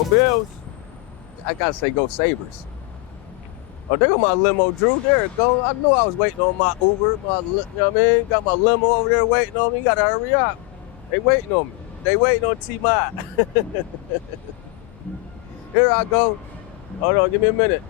Go Bills. I gotta say go Sabres. Oh, there go my limo, Drew. There it go. I knew I was waiting on my Uber. You know what I mean? Got my limo over there waiting on me. You gotta hurry up. They waiting on me. They waiting on T-Mod. Here I go. Hold on, give me a minute.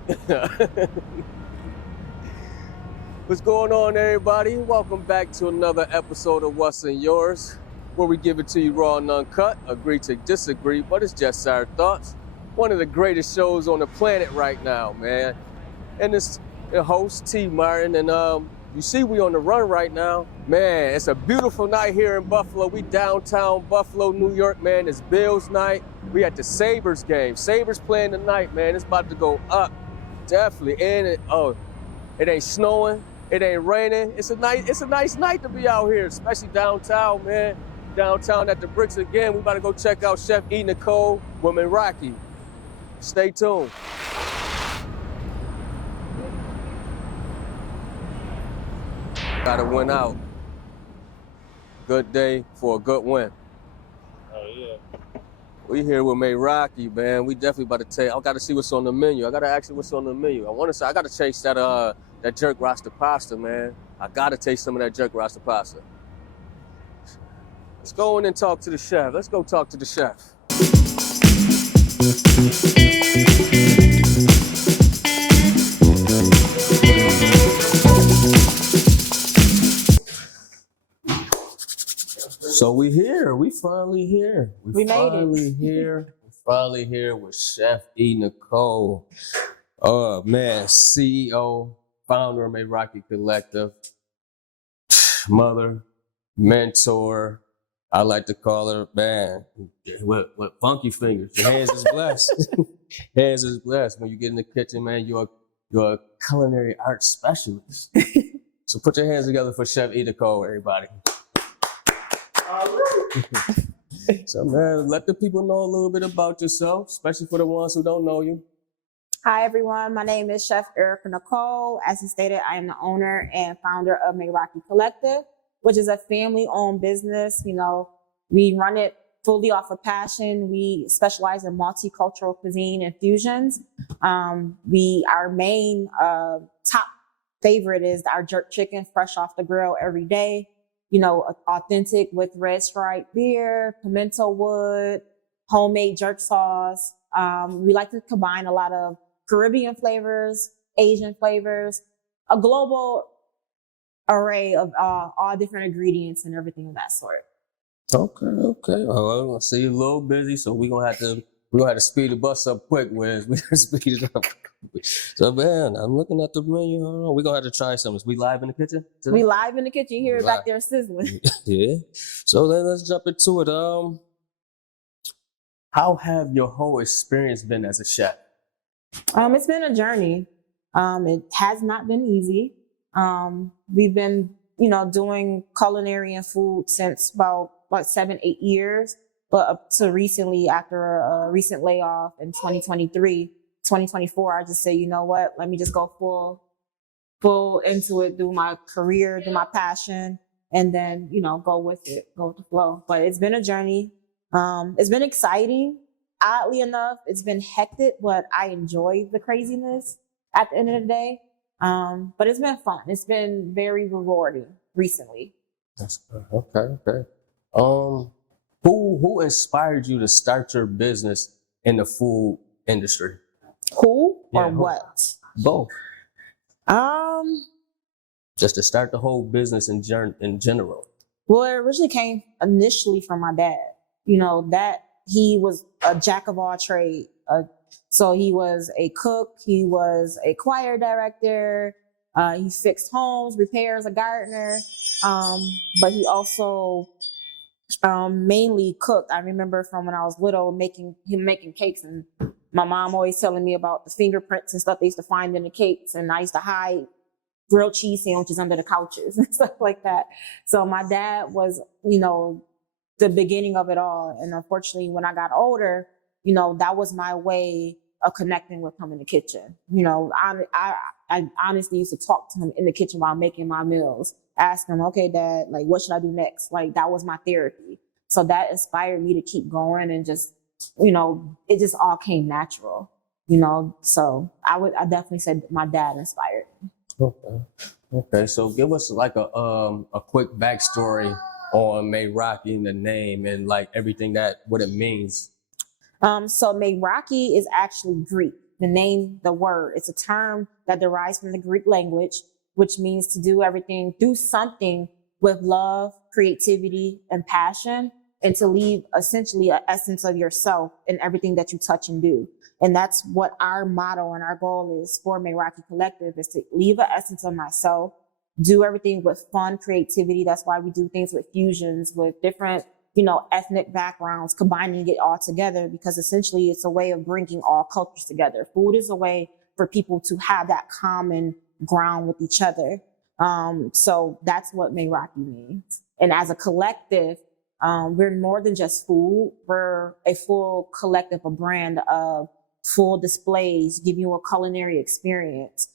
What's going on, everybody? Welcome back to another episode of What's in Yours, where we give it to you raw and uncut, agree to disagree, but it's just our thoughts. One of the greatest shows on the planet right now, man. And it's the host, T. Martin, and you see we on the run right now. Man, it's a beautiful night here in Buffalo. We downtown Buffalo, New York, man. It's Bills night. We at the Sabres game. Sabres playing tonight, man. It's about to go up, definitely. And it ain't snowing, it ain't raining. It's a nice night to be out here, especially downtown, man. Downtown at the Bricks again. We about to go check out Chef Nicole with Meraki. Stay tuned. Gotta win out. Good day for a good win. Oh, yeah. We here with Meraki, man. We definitely about to take. I gotta see what's on the menu. I gotta ask you what's on the menu. I gotta taste that jerk roster pasta, man. I gotta taste some of that jerk roster pasta. Let's go in and talk to the chef. Let's go talk to the chef. So we here. We finally here. We made it. We're finally here with Chef Nicole. Oh man, CEO, founder of Meraki Collective, mother, mentor. I like to call her, man, with funky fingers. Your hands is blessed. Hands is blessed. When you get in the kitchen, man, you're a culinary arts specialist. So put your hands together for Chef Nicole, everybody. So man, let the people know a little bit about yourself, especially for the ones who don't know you. Hi everyone, my name is Chef Nicole. As you stated, I am the owner and founder of Meraki Collective, which is a family-owned business. You know, we run it fully off of passion. We specialize in multicultural cuisine and fusions. Our main top favorite is our jerk chicken, fresh off the grill every day. You know, authentic with red stripe beer, pimento wood, homemade jerk sauce. We like to combine a lot of Caribbean flavors, Asian flavors, a global array of all different ingredients and everything of that sort. Okay. Well, I see you a little busy, so we're gonna have to speed the bus up quick, Wiz. We gotta speed it up. So man, I'm looking at the menu. We're gonna have to try something. We live in the kitchen today? We live in the kitchen here, back there sizzling. Yeah. So then let's jump into it. How have your whole experience been as a chef? It's been a journey. It has not been easy. We've been, doing culinary and food since about 7-8 years, but up to recently, after a recent layoff in 2024, I just say, you know what, let me just go full into it, do my career, do my passion, and then, go with it, go with the flow. But it's been a journey. It's been exciting. Oddly enough, it's been hectic, but I enjoy the craziness at the end of the day. But it's been fun. It's been very rewarding recently. That's good. Okay. Who inspired you to start your business in the food industry? Who or Yeah, who? what? Both. Um, Just to start the whole business in general. well, it originally came initially from my dad. That he was a jack of all trades. So he was a cook, he was a choir director, he fixed homes, repairs, a gardener, but he also mainly cooked. I remember from when I was little making cakes, and my mom always telling me about the fingerprints and stuff they used to find in the cakes, and I used to hide grilled cheese sandwiches under the couches and stuff like that. So my dad was, the beginning of it all. And unfortunately, when I got older, that was my way of connecting with him in the kitchen. I honestly used to talk to him in the kitchen while making my meals, ask him, okay, Dad, what should I do next? That was my therapy. So that inspired me to keep going and just it just all came natural, so I definitely said my dad inspired me. Okay. So give us like a quick backstory on Meraki and the name and like everything what it means. So Meraki is actually Greek. The name, the word, it's a term that derives from the Greek language, which means to do something with love, creativity, and passion, and to leave essentially an essence of yourself in everything that you touch and do. And that's what our motto and our goal is for Meraki Collective, is to leave an essence of myself, do everything with fun, creativity. That's why we do things with fusions, with different ethnic backgrounds, combining it all together, because essentially it's a way of bringing all cultures together. Food is a way for people to have that common ground with each other. So that's what Meraki means. And as a collective, we're more than just food. We're a full collective, a brand of full displays, give you a culinary experience,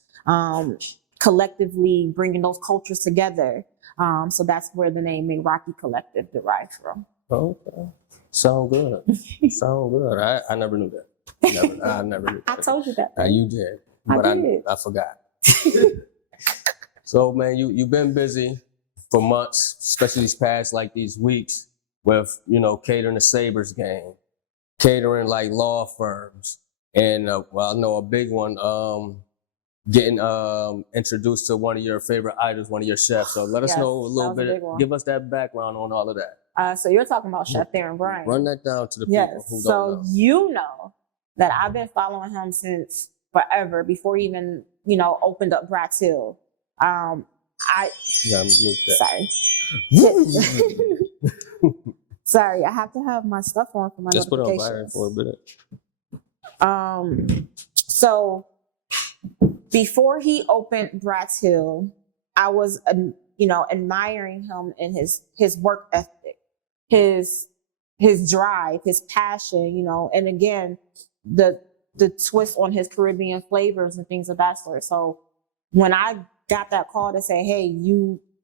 collectively bringing those cultures together. So that's where the name Meraki Collective derived from. Okay. Sound good. Sound good. I never knew that. I never knew that. I told you that. You did. But I forgot. So man, you've been busy for months, especially these weeks with, catering the Sabres game, catering like law firms. And I know a big one, getting introduced to one of your favorite idols, one of your chefs. So let us know a little bit. Give us that background on all of that. So you're talking about Chef Darren Bryan. Run that down to the people who don't know. So you know that I've been following him since forever, before he even, opened up Bratz Hill. Sorry. Sorry, I have to have my stuff on for my Just put notifications. it on vibrate for a minute. So before he opened Bratz Hill, I was, admiring him and his work ethic, his drive, his passion, and again, the twist on his Caribbean flavors and things of that sort. So when I got that call to say, hey,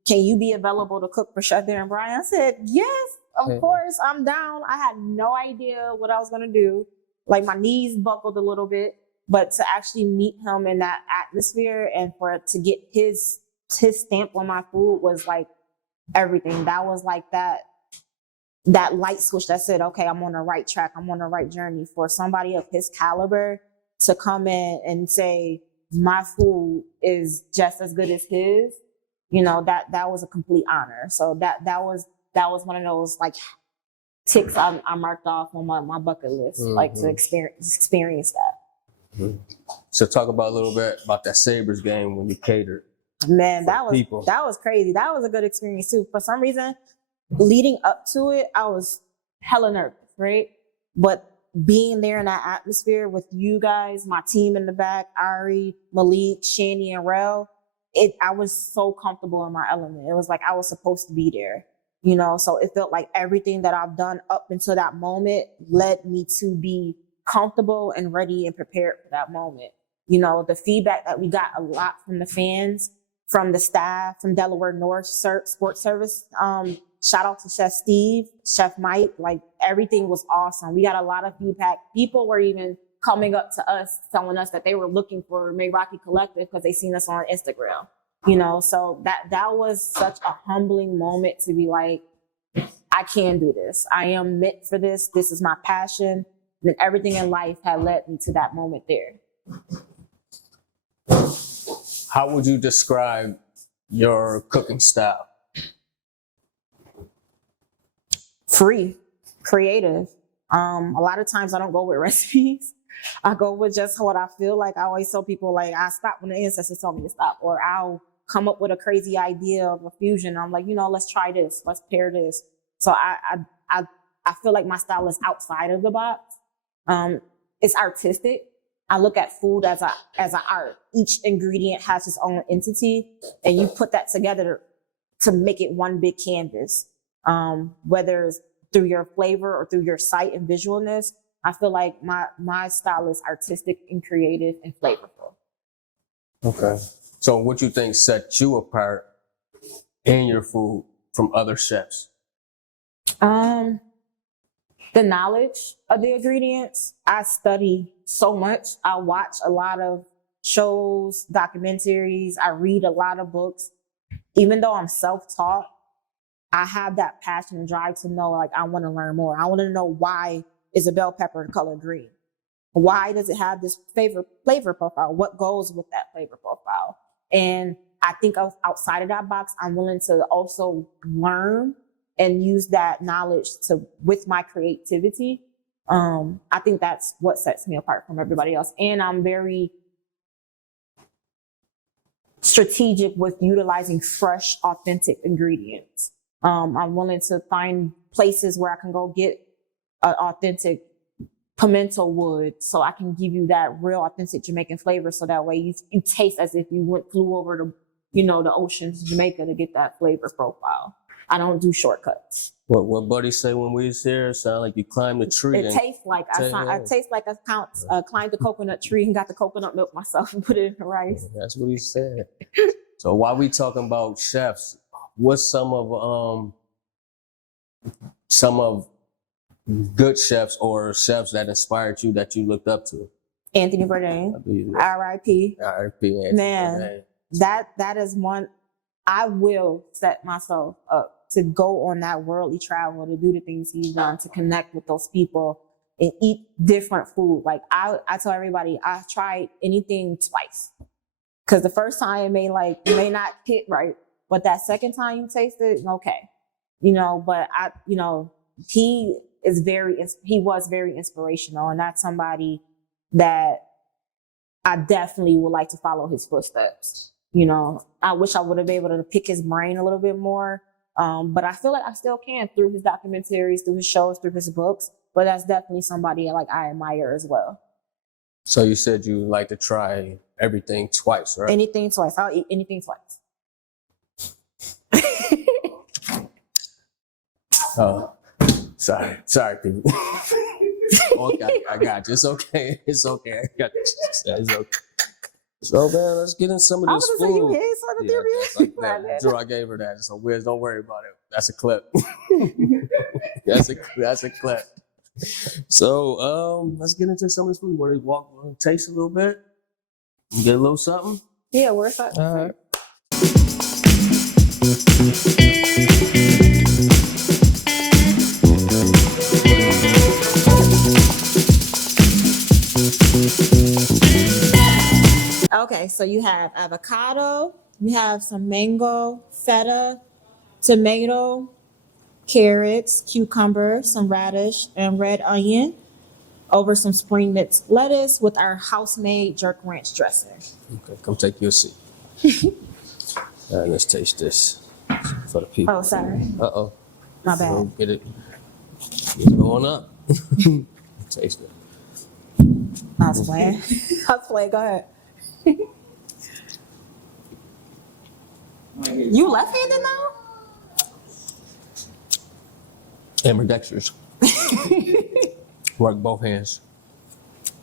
can you be available to cook for Chef Darren Bryan? I said, yes, of course, I'm down. I had no idea what I was going to do. Like, my knees buckled a little bit, but to actually meet him in that atmosphere and to get his stamp on my food was like everything. That was like that light switch that said, okay, I'm on the right track. I'm on the right journey. For somebody of his caliber to come in and say, my food is just as good as his, that was a complete honor. So that was one of those like ticks I marked off on my bucket list, like to experience that. Mm-hmm. So talk about a little bit about that Sabres game when you catered. Man, that was crazy. That was a good experience too. For some reason, leading up to it, I was hella nervous, right? But being there in that atmosphere with you guys, my team in the back, Ari, Malik, Shani, and Rel, I was so comfortable in my element. It was like I was supposed to be there, so it felt like everything that I've done up until that moment led me to be comfortable and ready and prepared for that moment. The feedback that we got a lot from the fans, from the staff, from Delaware North Sports Service. Shout out to Chef Steve, Chef Mike, like everything was awesome. We got a lot of feedback. People were even coming up to us, telling us that they were looking for Meraki Collective because they seen us on Instagram, so that was such a humbling moment to be like, I can do this. I am meant for this. This is my passion. And everything in life had led me to that moment there. How would you describe your cooking style? Free, creative. A lot of times I don't go with recipes. I go with just what I feel like. I always tell people, like, I stop when the ancestors tell me to stop, or I'll come up with a crazy idea of a fusion. I'm like, let's try this. Let's pair this. So I feel like my style is outside of the box. It's artistic. I look at food as an art. Each ingredient has its own entity, and you put that together to make it one big canvas. Whether it's through your flavor or through your sight and visualness, I feel like my style is artistic and creative and flavorful. Okay. So what you think set you apart in your food from other chefs? The knowledge of the ingredients. I study so much. I watch a lot of shows, documentaries. I read a lot of books. Even though I'm self-taught, I have that passion and drive to know, like, I want to learn more. I want to know, why is a bell pepper the color green? Why does it have this flavor profile? What goes with that flavor profile? And I think outside of that box, I'm willing to also learn and use that knowledge with my creativity. I think that's what sets me apart from everybody else. And I'm very strategic with utilizing fresh, authentic ingredients. I'm willing to find places where I can go get an authentic pimento wood, so I can give you that real authentic Jamaican flavor, so that way you taste as if you flew over to, the oceans of Jamaica to get that flavor profile. I don't do shortcuts. What buddy say when we was here? It sounded like you climbed the tree. It tastes like I climbed the coconut tree and got the coconut milk myself and put it in the rice. That's what he said. So while we talking about chefs, what's some of good chefs or chefs that inspired you, that you looked up to? Anthony Bourdain, R.I.P. R.I.P. Man, that is one. I will set myself up to go on that worldly travel, to do the things he's done, to connect with those people and eat different food. Like I tell everybody, I tried anything twice, because the first time it may not hit right, but that second time you taste it, okay, But he was very inspirational, and that's somebody that I definitely would like to follow his footsteps. I wish I would have been able to pick his brain a little bit more. But I feel like I still can, through his documentaries, through his shows, through his books. But that's definitely somebody I admire as well. So you said you like to try everything twice, right? Anything twice. I'll eat anything twice. Oh, sorry, people. Okay, I got you. It's okay. I got you. It's okay. So man, let's get in some of this food. Say you hid something that. Drew, I gave her that. So Wiz, don't worry about it. That's a clip. That's a clip. So let's get into some of this food. Want to taste a little bit? Get a little something? Yeah, where's that? All right. Okay, so you have avocado, you have some mango, feta, tomato, carrots, cucumber, some radish, and red onion over some spring mixed lettuce with our house-made jerk ranch dressing. Okay, come take your seat. All right, let's taste this for the people. Oh, sorry. Uh-oh. My bad. So get it. It's going up. Taste it. I was playing. Go ahead. You left-handed now? Ambidextrous. Work both hands.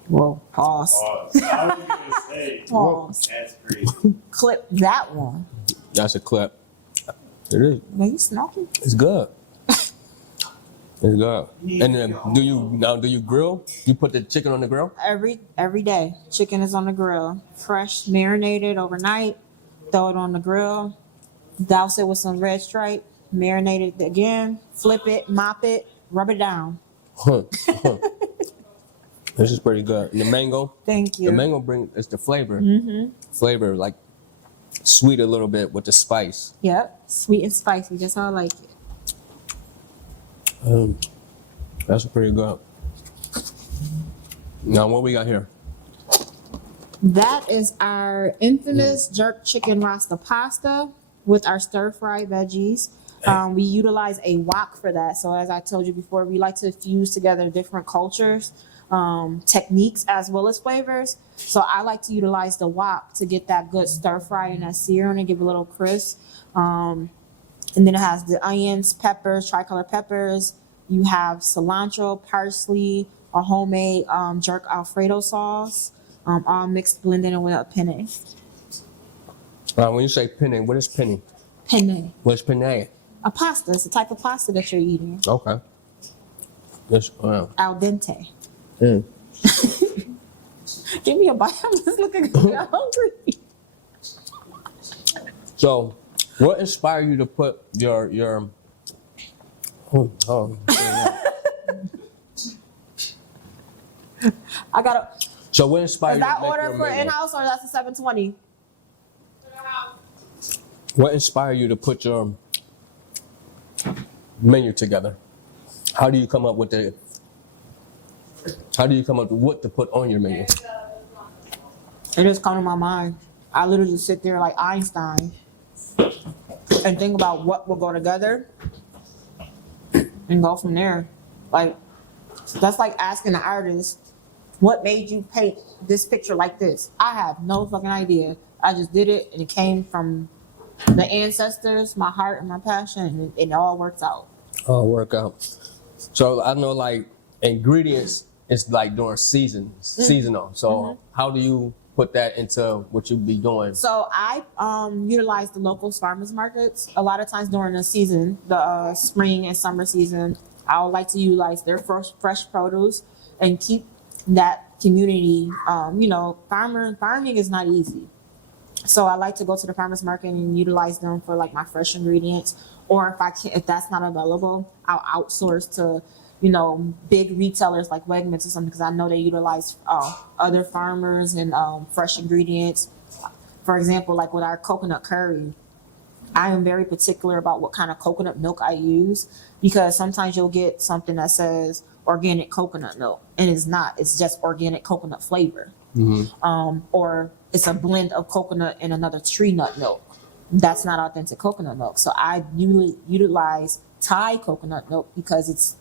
Whoa, pause. I was gonna say, Pause. that's crazy. Clip that one. That's a clip. It is. Are you smoking? It's good. It's good. And then do you grill? You put the chicken on the grill? Every day. Chicken is on the grill. Fresh, marinated overnight. Throw it on the grill. Douse it with some red stripe. Marinate it again. Flip it, mop it, rub it down. This is pretty good. And the mango. Thank you. The mango it's the flavor. Mm-hmm. Flavor, like sweet a little bit with the spice. Yep. Sweet and spicy. Just how I like it. That's pretty good. Now, what we got here? That is our infamous jerk chicken rasta pasta with our stir-fried veggies. We utilize a wok for that. So as I told you before, we like to fuse together different cultures, techniques, as well as flavors. So I like to utilize the wok to get that good stir-fry and that sear and give a little crisp. And then it has the onions, peppers, tricolor peppers. You have cilantro, parsley, a homemade jerk Alfredo sauce, all mixed, blended in with a penne. When you say penne, what is penne? Penne. What's penne? A pasta. It's a type of pasta that you're eating. Okay. Yes, wow. Al dente. Mm. Give me a bite. I'm just looking at you. I'm hungry. So, what inspired you to put your I gotta. So what inspired Is you to that make order your for menu? in-house or that's a 720? What inspired you to put your menu together? How do you come up with what to put on your menu? It just come to my mind. I literally sit there like Einstein and think about what will go together and go from there. Like, that's like asking an artist, what made you paint this picture like this? I have no fucking idea. I just did it and it came from the ancestors, my heart and my passion, and it all works out. Oh, workout. So I know like ingredients is like during seasonal. So how do you put that into what you be doing? So I utilize the local farmers markets a lot of times during the season, the spring and summer season. I would like to utilize their fresh produce and keep that community. Farming is not easy. So I like to go to the farmers market and utilize them for like my fresh ingredients. Or if that's not available, I'll outsource to, big retailers like Wegmans or something, because I know they utilize other farmers and fresh ingredients. For example, like with our coconut curry, I am very particular about what kind of coconut milk I use, because sometimes you'll get something that says organic coconut milk and it's not. It's just organic coconut flavor. Or it's a blend of coconut and another tree nut milk. That's not authentic coconut milk. So I utilize Thai coconut milk because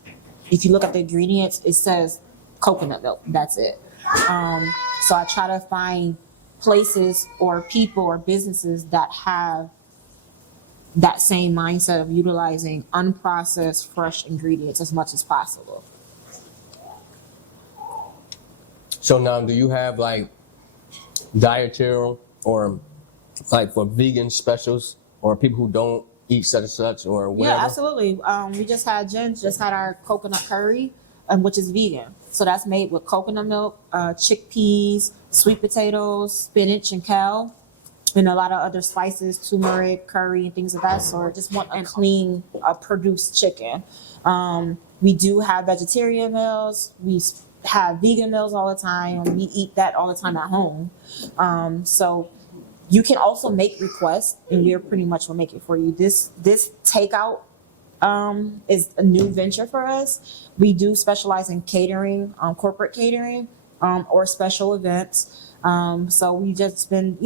if you look at the ingredients, it says coconut milk. That's it. So I try to find places or people or businesses that have that same mindset of utilizing unprocessed, fresh ingredients as much as possible. So now do you have like dietary or like for vegan specials or people who don't eat such and such or whatever? Yeah, absolutely. We just had our coconut curry, which is vegan. So that's made with coconut milk, chickpeas, sweet potatoes, spinach, and kale, and a lot of other spices, turmeric, curry, and things of that sort. Just want a clean, produced chicken. We do have vegetarian meals. We have vegan meals all the time. We eat that all the time at home. So you can also make requests, and we're pretty much will make it for you. This takeout is a new venture for us. We do specialize in catering, corporate catering, or special events. So we just been,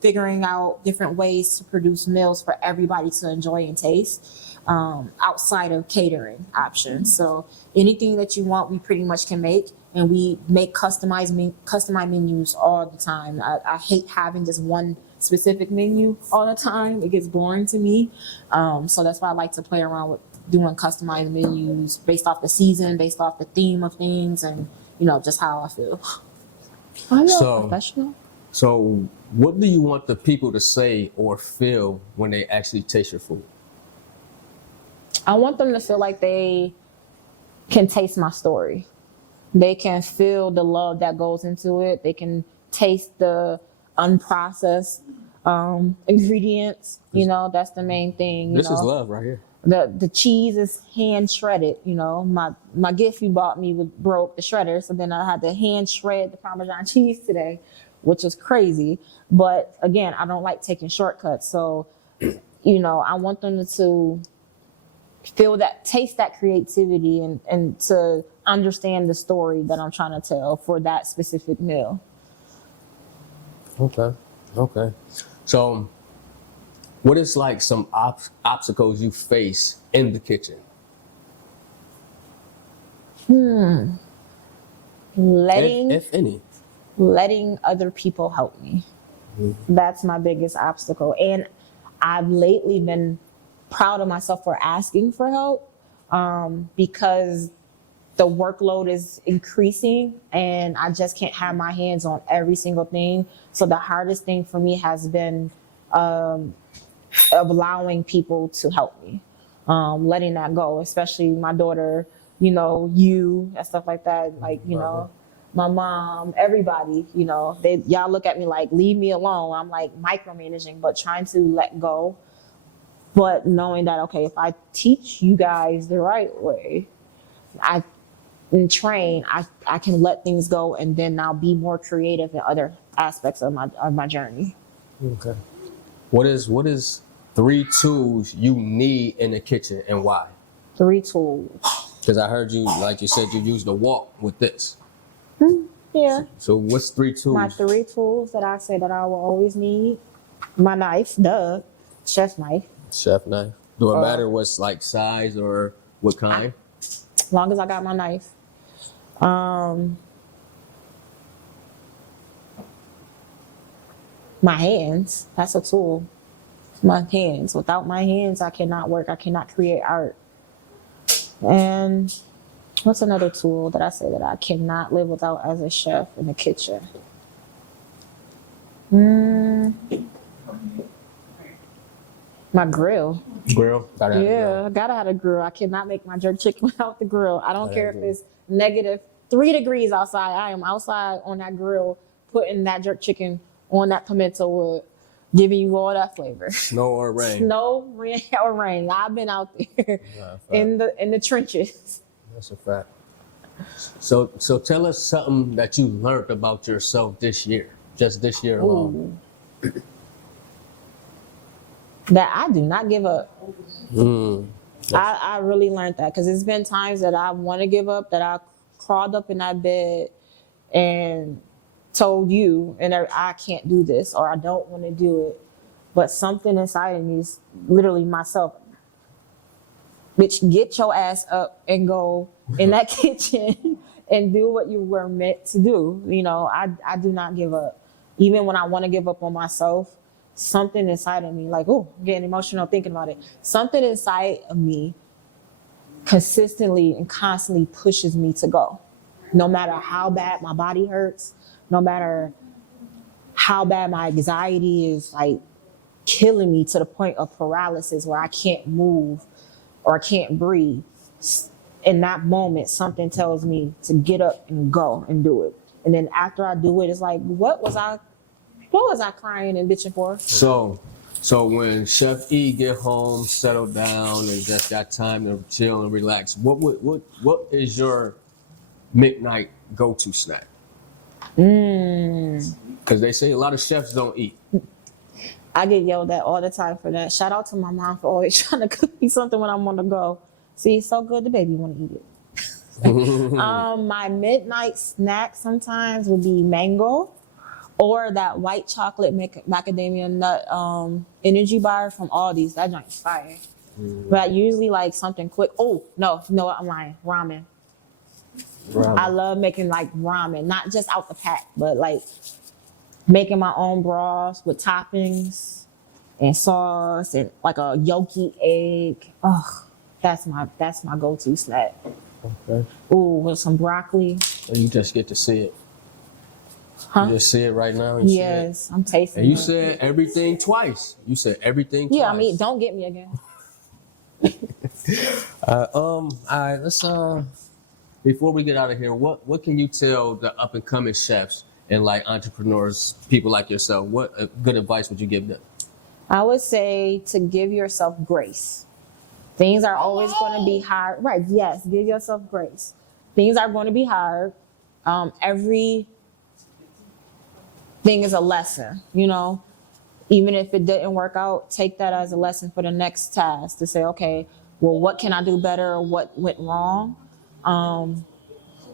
figuring out different ways to produce meals for everybody to enjoy and taste, outside of catering options. So anything that you want, we pretty much can make, and we make customized menus all the time. I hate having just one specific menu all the time. It gets boring to me. So that's why I like to play around with doing customized menus based off the season, based off the theme of things, and just how I feel. I'm a professional. So what do you want the people to say or feel when they actually taste your food? I want them to feel like they can taste my story. They can feel the love that goes into it. They can taste the unprocessed ingredients. That's the main thing. This is love right here. The cheese is hand shredded. My gift you bought me broke the shredder, so then I had to hand shred the Parmesan cheese today, which was crazy. But again, I don't like taking shortcuts. So, I want them to taste that creativity and to understand the story that I'm trying to tell for that specific meal. Okay. So what is like some obstacles you face in the kitchen? If any. Letting other people help me. That's my biggest obstacle. And I've lately been proud of myself for asking for help, because the workload is increasing and I just can't have my hands on every single thing. So the hardest thing for me has been allowing people to help me, letting that go, especially my daughter, you and stuff like that. Like, my mom, everybody, y'all look at me like, leave me alone. I'm like micromanaging, but trying to let go. But knowing that, okay, if I teach you guys the right way, and train, I can let things go, and then I'll be more creative in other aspects of my journey. Okay. What is 3 tools you need in the kitchen and why? 3 tools. Because I heard you, like you said, you use the wok with this. Yeah. So what's 3 tools? My 3 tools that I say that I will always need. My knife, chef knife. Chef knife. Do it matter what's like size or what kind? As long as I got my knife. My hands, that's a tool. My hands. Without my hands, I cannot work. I cannot create art. And what's another tool that I say that I cannot live without as a chef in the kitchen? My grill. Grill? Yeah, I gotta have a grill. I cannot make my jerk chicken without the grill. I don't care if it's -3 degrees outside. I am outside on that grill, putting that jerk chicken on that pimento wood, giving you all that flavor. Snow or rain? Snow, or rain. I've been out there in the trenches. That's a fact. So tell us something that you learned about yourself this year, just this year alone. That I do not give up. I really learned that, because it's been times that I want to give up, that I crawled up in that bed and told you, and I can't do this, or I don't want to do it. But something inside of me is literally myself. Bitch, get your ass up and go in that kitchen and do what you were meant to do. I do not give up. Even when I want to give up on myself, something inside of me, like, I'm getting emotional thinking about it. Something inside of me consistently and constantly pushes me to go. No matter how bad my body hurts, no matter how bad my anxiety is like killing me to the point of paralysis where I can't move or I can't breathe. In that moment, something tells me to get up and go and do it. And then after I do it, it's like, what was I crying and bitching for? So when Chef E get home, settle down, and just got time to chill and relax, what is your midnight go-to snack? Because they say a lot of chefs don't eat. I get yelled at all the time for that. Shout out to my mom for always trying to cook me something when I'm on the go. See, it's so good the baby want to eat it. My midnight snack sometimes would be mango, or that white chocolate macadamia nut energy bar from Aldi's. That joint's fire. But I usually like something quick. Oh, no, I'm lying. Ramen. I love making like ramen, not just out the pack, but like making my own broths with toppings and sauce and like a yolky egg. Oh, that's my go-to snack. Okay. Ooh, with some broccoli. And you just get to see it. Huh? You just see it right now. Yes, I'm tasting it. And you it. said everything twice. Yeah, I mean, don't get me again. All right, let's before we get out of here, what can you tell the up and coming chefs and like entrepreneurs, people like yourself? What good advice would you give them? I would say to give yourself grace. Things are always going to be hard. Right, yes, give yourself grace. Things are going to be hard. Every thing is a lesson, Even if it didn't work out, take that as a lesson for the next task to say, okay, well, what can I do better? What went wrong?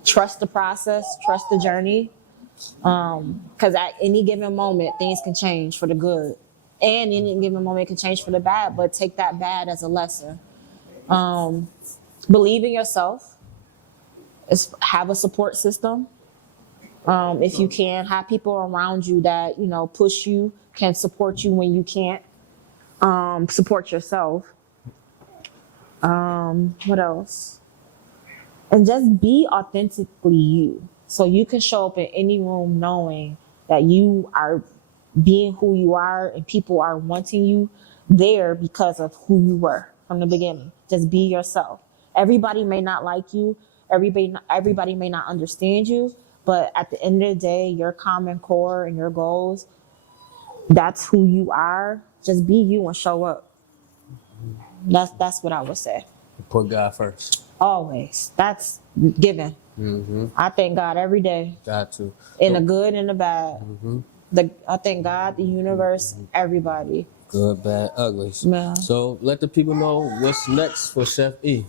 Trust the process, trust the journey. Because at any given moment, things can change for the good. And any given moment, it can change for the bad, but take that bad as a lesson. Believe in yourself. Have a support system. If you can, have people around you that, push you, can support you when you can't. Support yourself. What else? And just be authentically you. So you can show up in any room knowing that you are being who you are and people are wanting you there because of who you were from the beginning. Just be yourself. Everybody may not like you. Everybody may not understand you. But at the end of the day, your common core and your goals, that's who you are. Just be you and show up. That's what I would say. Put God first. Always. That's given. I thank God every day. Got to. In the good and the bad. I thank God, the universe, everybody. Good, bad, ugly. Yeah. So let the people know what's next for Chef E.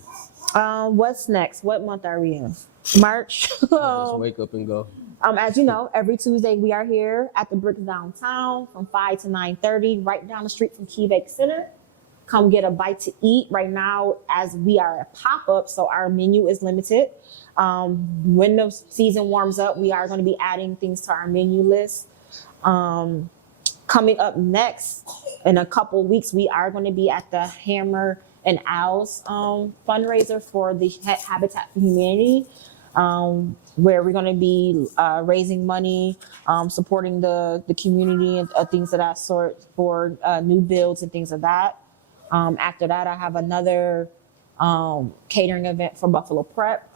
What's next? What month are we in? March. Just wake up and go. As you know, every Tuesday we are here at the Bricks downtown from 5 to 9:30, right down the street from Key Bake Center. Come get a bite to eat. Right now, as we are a pop-up, so our menu is limited. When the season warms up, we are going to be adding things to our menu list. Coming up next, in a couple weeks, we are going to be at the Hammer and Owls fundraiser for the Habitat for Humanity, where we're going to be raising money, supporting the community and things of that sort for new builds and things of that. After that, I have another catering event for Buffalo Prep.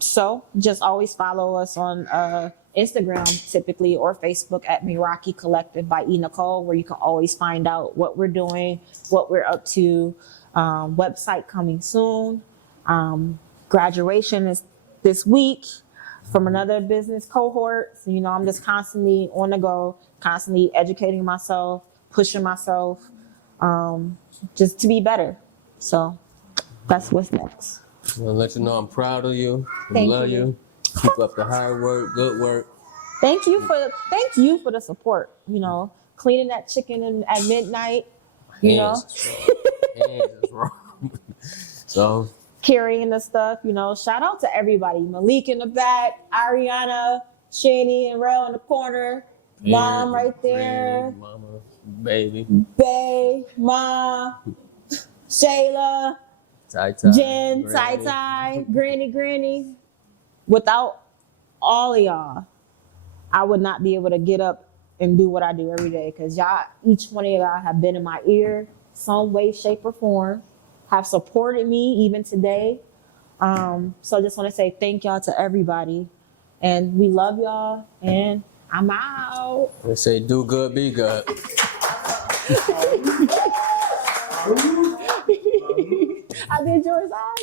So just always follow us on Instagram typically or Facebook at Meraki Collective by Nicole, where you can always find out what we're doing, what we're up to. Website coming soon. Graduation is this week from another business cohort. So, you know, I'm just constantly on the go, constantly educating myself, pushing myself, just to be better. So that's what's next. I'll let you know I'm proud of you. Thank Love you. you. Keep up the hard work, good work. Thank you for the support. You know, cleaning that chicken at midnight. You Hands is wrong. So carrying the stuff. You know, shout out to everybody. Malik in the back, Ariana, Shani, and Rel in the corner. Mom right there. Mama, baby. Bae, Ma, Shayla, Jen, Tai, Granny. Without all of y'all, I would not be able to get up and do what I do every day, because y'all, each one of y'all have been in my ear some way, shape, or form, have supported me even today. So I just want to say thank y'all to everybody, and we love y'all, and I'm out. They say do good, be good. I did yours all.